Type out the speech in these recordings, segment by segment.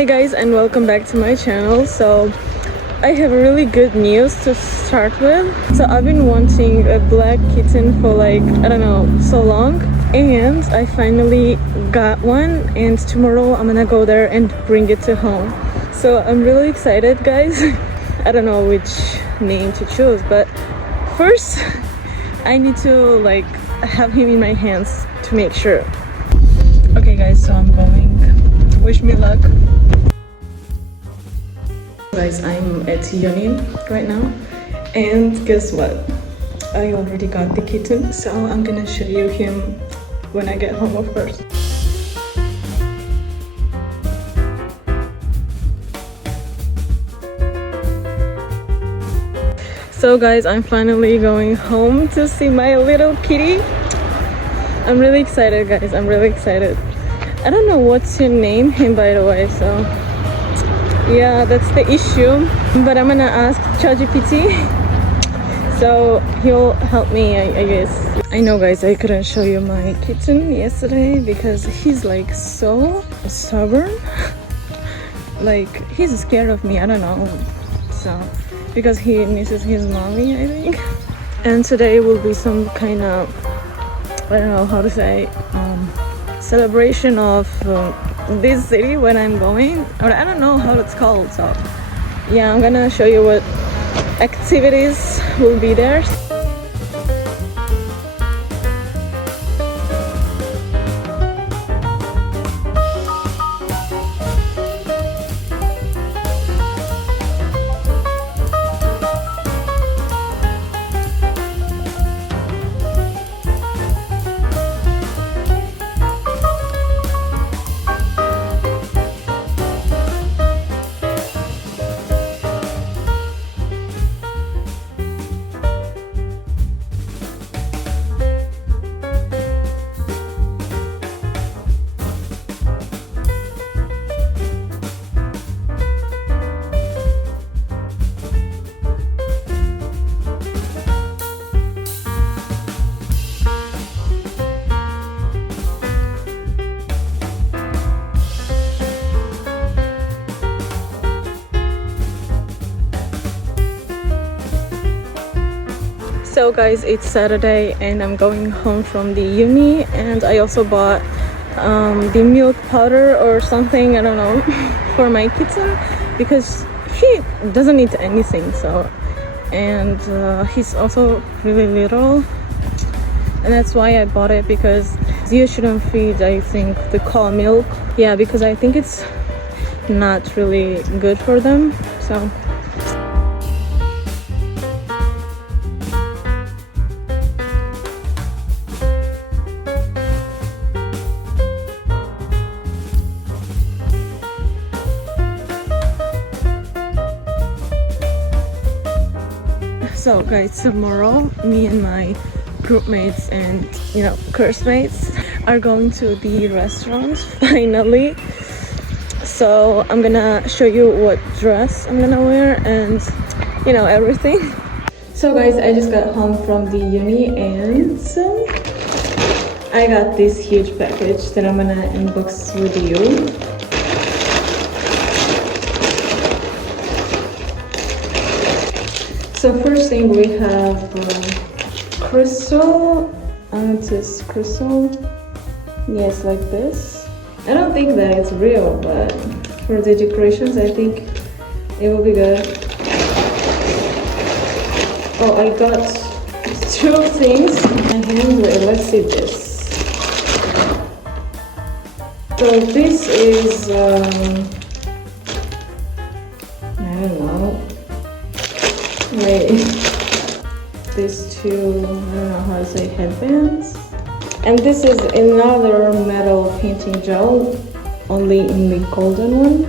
Hi guys, and welcome back to my channel. So I have really good news to start with. So I've been wanting a black kitten for like, I don't know, so long, and I finally got one, and tomorrow I'm gonna go there and bring it to home. So I'm really excited, guys. I don't know which name to choose, but first I need to like have him in my hands to make sure. Okay guys, so I'm going. Wish me luck. Guys, I'm at uni right now, and guess what? I already got the kitten, so I'm gonna show you him when I get home, of course. So guys, I'm finally going home to see my little kitty. I'm really excited, guys. I'm really excited. I don't know what to name him, by the way, so yeah, that's the issue. But I'm gonna ask ChatGPT, so he'll help me, I guess. I know, guys, I couldn't show you my kitten yesterday because he's like so stubborn. Like, he's scared of me, I don't know. So, because he misses his mommy, I think. And today will be some kind of, I don't know how to say, celebration of this city when I'm going, or I don't know how it's called. So yeah, I'm gonna show you what activities will be there. So guys, it's Saturday and I'm going home from the uni, and I also bought the milk powder or something, I don't know, for my kitten because he doesn't eat anything. So, and he's also really little, and that's why I bought it, because you shouldn't feed, I think, the cow milk. Yeah, because I think it's not really good for them. So So guys, tomorrow me and my group mates and, you know, course mates are going to the restaurant finally. So I'm gonna show you what dress I'm gonna wear and, you know, everything. So guys, I just got home from the uni, and I got this huge package that I'm gonna unbox with you. So first thing we have crystal, amethyst crystal. Yes, like this. I don't think that it's real, but for the decorations I think it will be good. Oh, I got two things in my hand. Wait, let's see this. So this is I don't know. Wait, these two, I don't know how to say, headbands. And this is another metal painting gel, only in the golden one.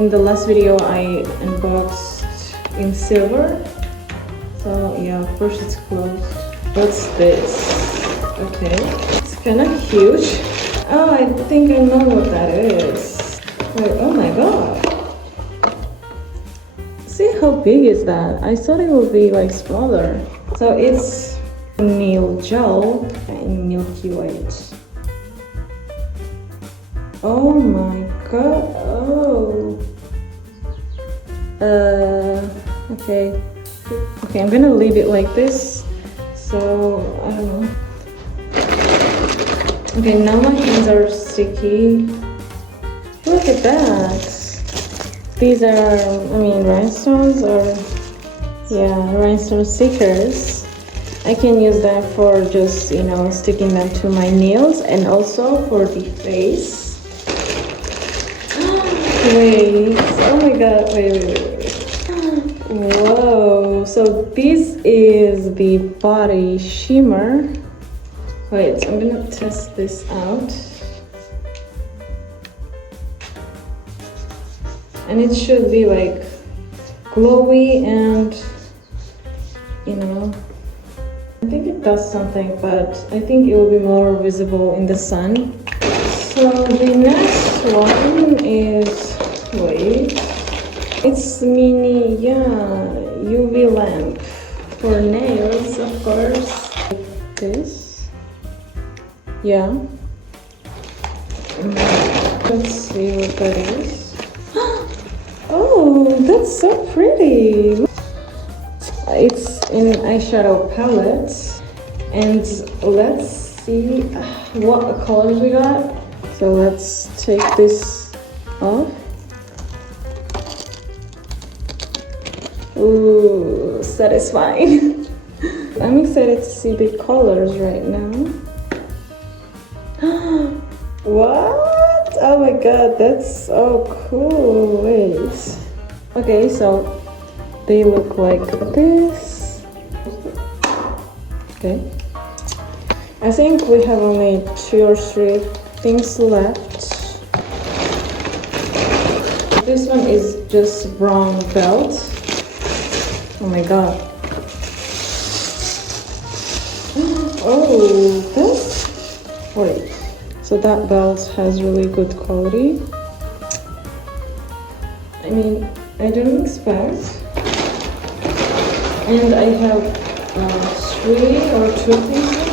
In the last video I unboxed in silver. So yeah, first it's closed. What's this? Okay, it's kind of huge. Oh, I think I know what that is. Wait, oh my god. See how big is that? I thought it would be like smaller. So it's nail gel in Milky White. Oh my god. Oh. Okay. Okay, I'm gonna leave it like this. So, I don't know. Okay, now my hands are sticky. Look at that. These are, I mean, rhinestones or, yeah, rhinestone stickers. I can use them for just, you know, sticking them to my nails and also for the face. Wait, oh my god, wait. Whoa, so this is the body shimmer. Wait, I'm gonna test this out. And it should be like glowy and, you know, I think it does something, but I think it will be more visible in the sun. So the next one is, wait, it's mini, yeah, UV lamp for nails, of course. Like this, yeah. Let's see what that is. Oh, that's so pretty. It's in eyeshadow palette, and let's see what colors we got. So let's take this off. Ooh, satisfying. I'm excited to see the colors right now. What? Oh my god, that's so cool. Wait. Okay, so they look like this. Okay. I think we have only 2 or 3 things left. This one is just brown belt. Oh my god. Oh, this? Wait. So that belt has really good quality. I mean, I don't expect. And I have 3 or 2 pieces.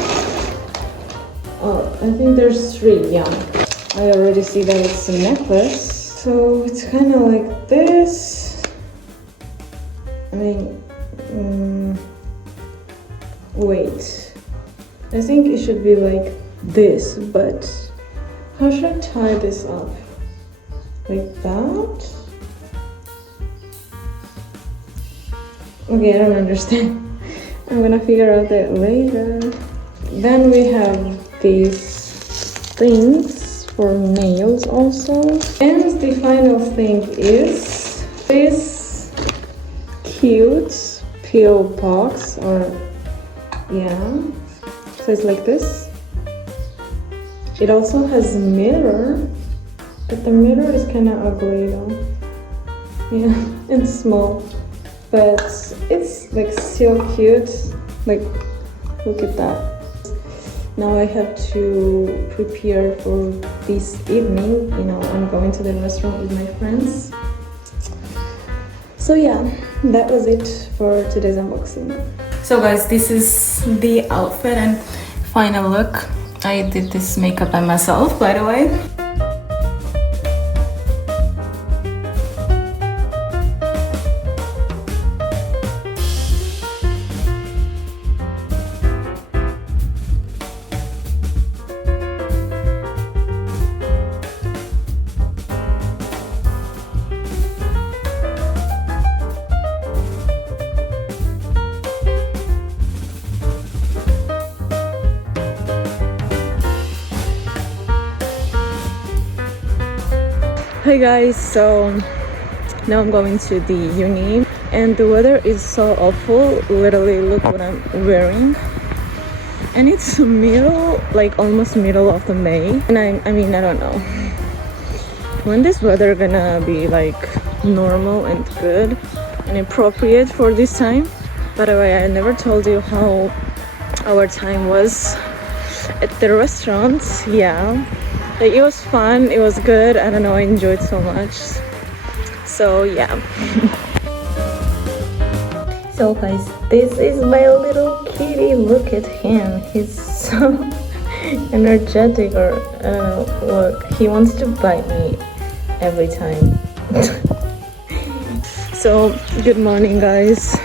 Oh, I think there's 3, yeah. I already see that it's a necklace. So it's kind of like this. I mean, wait. I think it should be like this, but how should I tie this up? Like that? Okay, I don't understand. I'm gonna figure out that later. Then we have these things for nails also. And the final thing is this cute pill box, or yeah. So it's like this. It also has a mirror, but the mirror is kind of ugly though. Yeah, it's small, but it's like still cute. Like, look at that. Now I have to prepare for this evening. You know, I'm going to the restaurant with my friends. So yeah, that was it for today's unboxing. So guys, this is the outfit and final look. I did this makeup by myself, by the way. Hi guys, so now I'm going to the uni and the weather is so awful. Literally, look what I'm wearing. And it's middle, like almost middle of the May. And I mean, I don't know when this weather gonna be like normal and good and appropriate for this time. By the way, I never told you how our time was at the restaurant. Yeah. Like, it was fun, it was good, I don't know, I enjoyed so much. So yeah. So guys, this is my little kitty. Look at him, he's so energetic, or I don't know what. He wants to bite me every time. So, good morning, guys.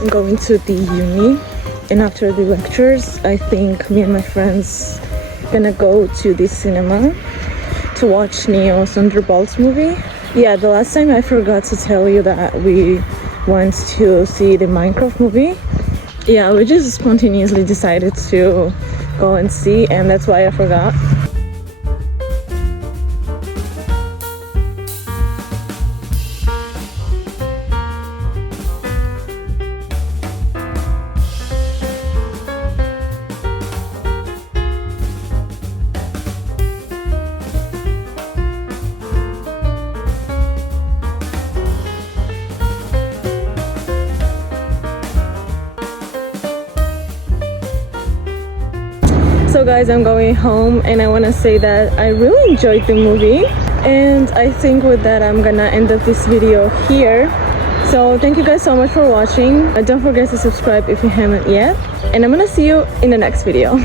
I'm going to the uni, and after the lectures, I think me and my friends gonna go to the cinema to watch Neo's Thunderbolts movie. Yeah, the last time I forgot to tell you that we went to see the Minecraft movie. Yeah, we just spontaneously decided to go and see, and that's why I forgot. So guys, I'm going home, and I want to say that I really enjoyed the movie, and I think with that I'm gonna end up this video here. So thank you guys so much for watching. Don't forget to subscribe if you haven't yet, and I'm gonna see you in the next video.